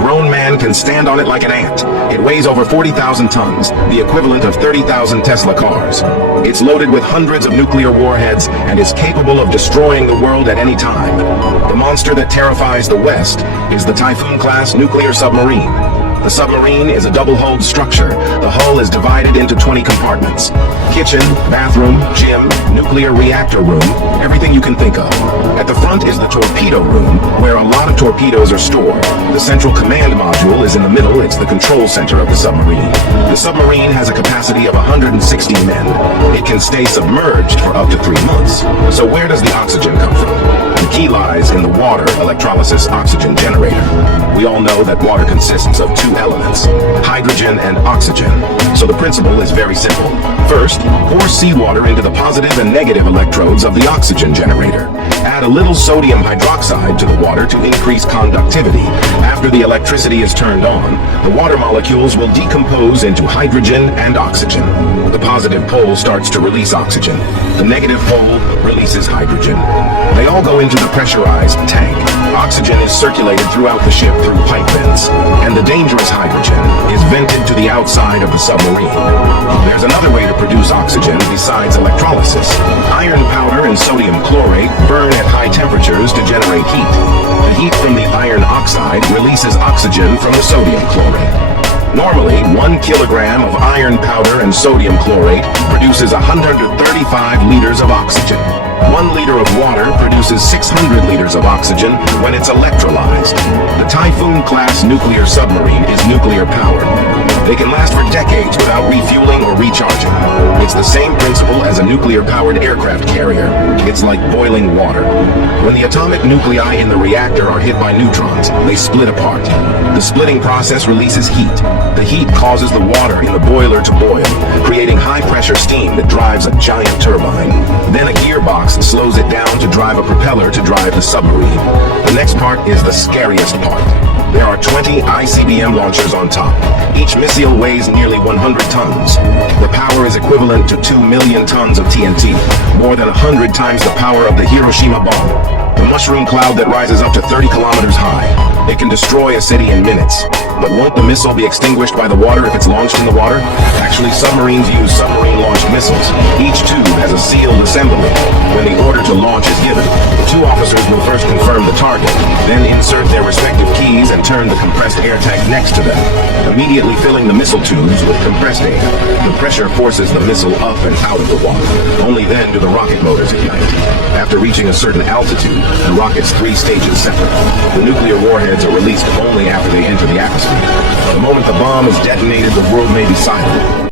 grown man can stand on it like an ant. It weighs over 40,000 tons, the equivalent of 30,000 Tesla cars. It's loaded with hundreds of nuclear warheads and is capable of destroying the world at any time. The monster that terrifies the West is the Typhoon-class nuclear submarine. The submarine is a double-hulled structure. The hull is divided into 20 compartments. Kitchen, bathroom, gym, nuclear reactor room, everything you can think of. At the front is the torpedo room, where a lot of torpedoes are stored. The central command module is in the middle. It's the control center of the submarine. The submarine has a capacity of 160 men. It can stay submerged for up to 3 months. So where does the oxygen come from? The key lies in the water electrolysis oxygen generator. We all know that water consists of 2 elements, hydrogen and oxygen. So the principle is very simple. First, pour seawater into the positive and negative electrodes of the oxygen generator. Add a little sodium hydroxide to the water to increase conductivity. After the electricity is turned on, the water molecules will decompose into hydrogen and oxygen. The positive pole starts to release oxygen. The negative pole releases hydrogen. They all go into the pressurized tank. Oxygen is circulated throughout the ship through pipe vents, and the dangerous hydrogen is vented to the outside of the submarine. There's another way to produce oxygen besides electrolysis. Iron powder and sodium chlorate burn at high temperatures to generate heat. The heat from the iron oxide releases oxygen from the sodium chlorate. Normally, 1 kilogram of iron powder and sodium chlorate produces 135 liters of oxygen. 1 liter of water produces 600 liters of oxygen when it's electrolyzed. The Typhoon-class nuclear submarine is nuclear powered. They can last for decades without refueling or recharging. It's the same principle as a nuclear-powered aircraft carrier. It's like boiling water. When the atomic nuclei in the reactor are hit by neutrons, they split apart. The splitting process releases heat. The heat causes the water in the boiler to boil, creating high-pressure steam that drives a giant turbine. Then a gearbox slows it down to drive a propeller to drive the submarine. The next part is the scariest part. There are 20 ICBM launchers on top. Each missile weighs nearly 100 tons. The power is equivalent to 2 million tons of TNT, more than 100 times the power of the Hiroshima bomb. The mushroom cloud that rises up to 30 kilometers high. It can destroy a city in minutes. But won't the missile be extinguished by the water if it's launched in the water? Actually, submarines use submarine-launched missiles. Each tube has a sealed assembly. When the order to launch is given, the 2 officers will first confirm the target, then insert their respective keys and turn the compressed air tank next to them, immediately filling the missile tubes with compressed air. The pressure forces the missile up and out of the water. Only then do the rocket motors ignite. After reaching a certain altitude, the rocket's 3 stages separate. The nuclear warheads are released only after they enter the atmosphere. The moment the bomb is detonated, the world may be silent.